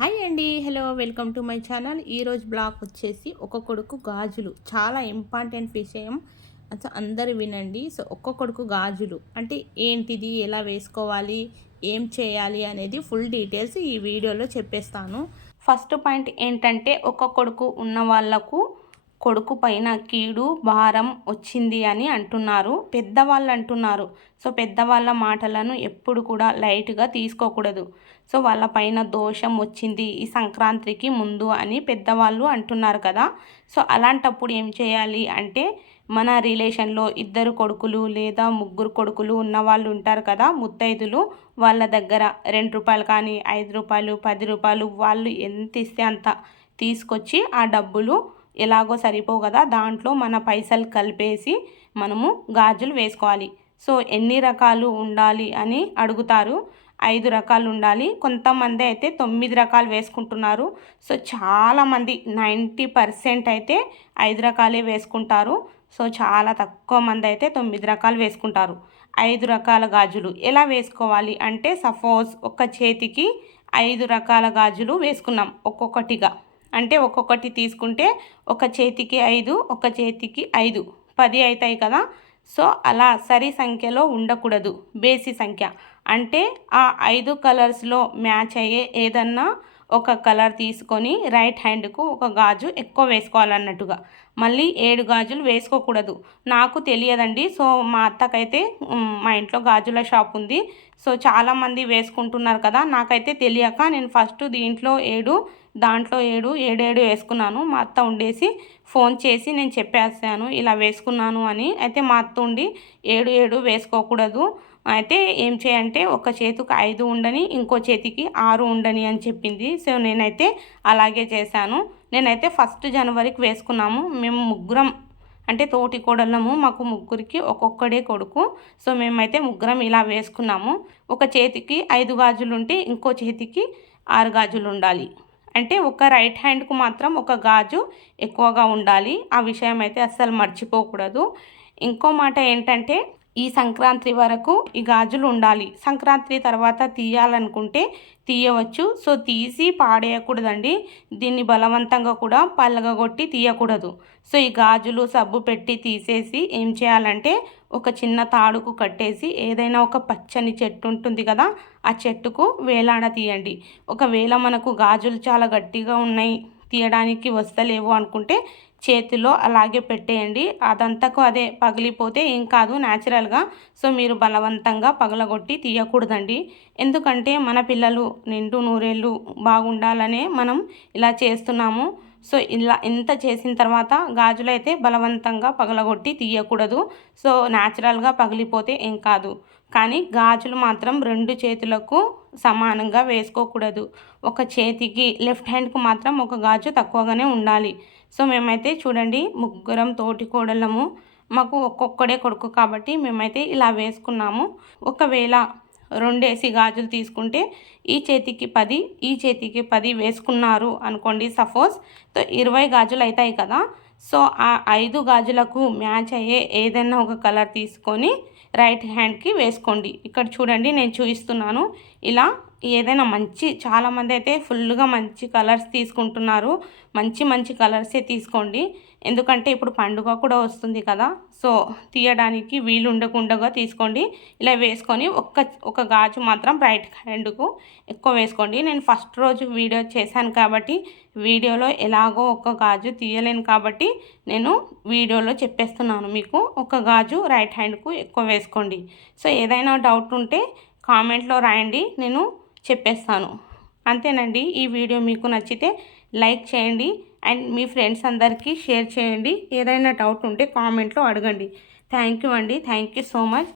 Hi అండి. Hello welcome to my channel. ఈరోజు blog వచ్చేసి ఒక కొడుకు గాజులు. చాలా ఇంపార్టెంట్ విషయం. అసలు అందరు వినండి. సో ఒక్క కొడుకు గాజులు. అంటే ఏంటిది? ఎలా వేసుకోవాలి? ఏం చేయాలి? అనేది ఫుల్ డీటెయిల్స్ ఈ వీడియోలో చెప్పేస్తాను. ఫస్ట్ పాయింట్ ఏంటంటే ఒక్క కొడుకు ఉన్న వాళ్ళకు కొడుకు పైన కీడు భారం వచ్చింది అని అంటున్నారు. పెద్దవాళ్ళు అంటున్నారు. సో పెద్దవాళ్ళ మాటలను ఎప్పుడు కూడా లైట్గా తీసుకోకూడదు. సో వాళ్ళ పైన దోషం వచ్చింది ఈ సంక్రాంతికి ముందు అని పెద్దవాళ్ళు అంటున్నారు కదా. సో అలాంటప్పుడు ఏం చేయాలి అంటే మన రిలేషన్లో ఇద్దరు కొడుకులు లేదా ముగ్గురు కొడుకులు ఉన్న వాళ్ళు ఉంటారు కదా ముత్తైదులు వాళ్ళ దగ్గర రెండు రూపాయలు కానీ ఐదు రూపాయలు పది రూపాయలు వాళ్ళు ఎంత ఇస్తే అంత తీసుకొచ్చి ఆ డబ్బులు ఎలాగో సరిపోవు కదా దాంట్లో మన పైసలు కలిపేసి మనము గాజులు వేసుకోవాలి. సో ఎన్ని రకాలు ఉండాలి అని అడుగుతారు. ఐదు రకాలు ఉండాలి. కొంతమంది అయితే తొమ్మిది రకాలు వేసుకుంటున్నారు. సో చాలామంది నైంటీ పర్సెంట్ అయితే ఐదు రకాలే వేసుకుంటారు. సో చాలా తక్కువ మంది అయితే తొమ్మిది రకాలు వేసుకుంటారు. ఐదు రకాల గాజులు ఎలా వేసుకోవాలి అంటే సపోజ్ ఒక చేతికి ఐదు రకాల గాజులు వేసుకున్నాం ఒక్కొక్కటిగా. అంటే ఒక్కొక్కటి తీసుకుంటే ఒక చేతికి ఐదు ఒక చేతికి ఐదు. పది అవుతాయి కదా? సో అలా సరి సంఖ్యలో ఉండకూడదు. బేసి సంఖ్య. అంటే ఆ ఐదు కలర్స్లో మ్యాచ్ అయ్యే ఏదన్నా ఒక కలర్ తీసుకొని రైట్ హ్యాండ్కు ఒక గాజు ఎక్కువ వేసుకోవాలన్నట్టుగా. మళ్ళీ ఏడు గాజులు వేసుకోకూడదు. నాకు తెలియదండి. సో మా అత్తకైతే మా ఇంట్లో గాజుల షాప్ ఉంది. సో చాలామంది వేసుకుంటున్నారు కదా? నాకైతే తెలియక నేను ఫస్ట్ దీంట్లో ఏడు దాంట్లో ఏడు ఏడేడు వేసుకున్నాను. మా అత్త ఉండేసి ఫోన్ చేసి నేను చెప్పేసాను ఇలా వేసుకున్నాను అని. అయితే మా అత్త ఉండి ఏడు ఏడు వేసుకోకూడదు. అయితే ఏం చేయంటే ఒక చేతికి ఐదు ఉండని ఇంకో చేతికి ఆరు ఉండని అని చెప్పింది. సో నేనైతే అలాగే చేశాను. నేనైతే ఫస్ట్ జనవరికి వేసుకున్నాము. మేము ముగ్గురం అంటే తోటి కోడళ్ళము మాకు ముగ్గురికి ఒక్కొక్కడే కొడుకు. సో మేమైతే ముగ్గురం ఇలా వేసుకున్నాము. ఒక చేతికి ఐదు గాజులు ఉంటే ఇంకో చేతికి ఆరు గాజులు ఉండాలి అంటే ఒక రైట్ హ్యాండ్కు మాత్రం ఒక గాజు ఎక్కువగా ఉండాలి. ఆ విషయం అయితే అస్సలు మర్చిపోకూడదు. ఇంకో మాట ఏంటంటే ఈ సంక్రాంతి వరకు ఈ గాజులు ఉండాలి. సంక్రాంతి తర్వాత తీయాలనుకుంటే తీయవచ్చు. సో తీసి పాడేయకూడదండి. దీన్ని బలవంతంగా కూడా పల్లగొట్టి తీయకూడదు. సో ఈ గాజులు సబ్బు పెట్టి తీసేసి ఏం చేయాలంటే ఒక చిన్న తాడుకు కట్టేసి ఏదైనా ఒక పచ్చని చెట్టు ఉంటుంది కదా ఆ చెట్టుకు వేలాడ తీయండి. ఒకవేళ మనకు గాజులు చాలా గట్టిగా ఉన్నాయి తీయడానికి వస్తలేవు అనుకుంటే చేతిలో అలాగే పెట్టేయండి. అదంతకు అదే పగిలిపోతే ఏం కాదు న్యాచురల్గా. సో మీరు బలవంతంగా పగలగొట్టి తీయకూడదండి. ఎందుకంటే మన పిల్లలు నిండు నూరేళ్ళు బాగుండాలనే మనం ఇలా చేస్తున్నాము. సో ఇలా ఎంత చేసిన తర్వాత గాజులు అయితే బలవంతంగా పగలగొట్టి తీయకూడదు. సో న్యాచురల్గా పగిలిపోతే ఏం కాదు. కానీ గాజులు మాత్రం రెండు చేతులకు సమానంగా వేసుకోకూడదు. ఒక చేతికి లెఫ్ట్ హ్యాండ్కు మాత్రం ఒక గాజు తక్కువగానే ఉండాలి. సో మేమైతే చూడండి ముగ్గురం తోటి కోడళ్ళము. మాకు ఒక్కొక్కడే కొడుకు కాబట్టి మేమైతే ఇలా వేసుకున్నాము. ఒకవేళ రెండేసి గాజులు తీసుకుంటే ఈ చేతికి పది ఈ చేతికి పది వేసుకున్నారు అనుకోండి సపోజ్. సో ఇరవై గాజులు అవుతాయి కదా. సో ఆ ఐదు గాజులకు మ్యాచ్ అయ్యే ఏదైనా ఒక కలర్ తీసుకొని రైట్ హ్యాండ్కి వేసుకోండి. ఇక్కడ చూడండి నేను చూపిస్తున్నాను. ఇలా ఏదైనా మంచి చాలామంది అయితే ఫుల్గా మంచి కలర్స్ తీసుకుంటున్నారు. మంచి మంచి కలర్సే తీసుకోండి. ఎందుకంటే ఇప్పుడు పండుగ కూడా వస్తుంది కదా. సో తీయడానికి వీలు ఉండకుండా తీసుకోండి. ఇలా వేసుకొని ఒక్క ఒక గాజు మాత్రం రైట్ హ్యాండ్కు ఎక్కువ వేసుకోండి. నేను ఫస్ట్ రోజు వీడియో చేశాను కాబట్టి వీడియోలో ఎలాగో ఒక గాజు తీయలేను కాబట్టి నేను వీడియోలో చెప్పేస్తున్నాను మీకు. ఒక గాజు రైట్ హ్యాండ్కు ఎక్కువ వేసుకోండి. సో ఏదైనా డౌట్ ఉంటే కామెంట్లో రాయండి. నేను చెప్పేస్తాను. అంతేనండి. ఈ వీడియో మీకు నచ్చితే లైక్ చేయండి. అండ్ మీ ఫ్రెండ్స్ అందరికీ షేర్ చేయండి. ఏదైనా డౌట్ ఉంటే కామెంట్లో అడగండి. థ్యాంక్ యూ అండి. Thank you so much.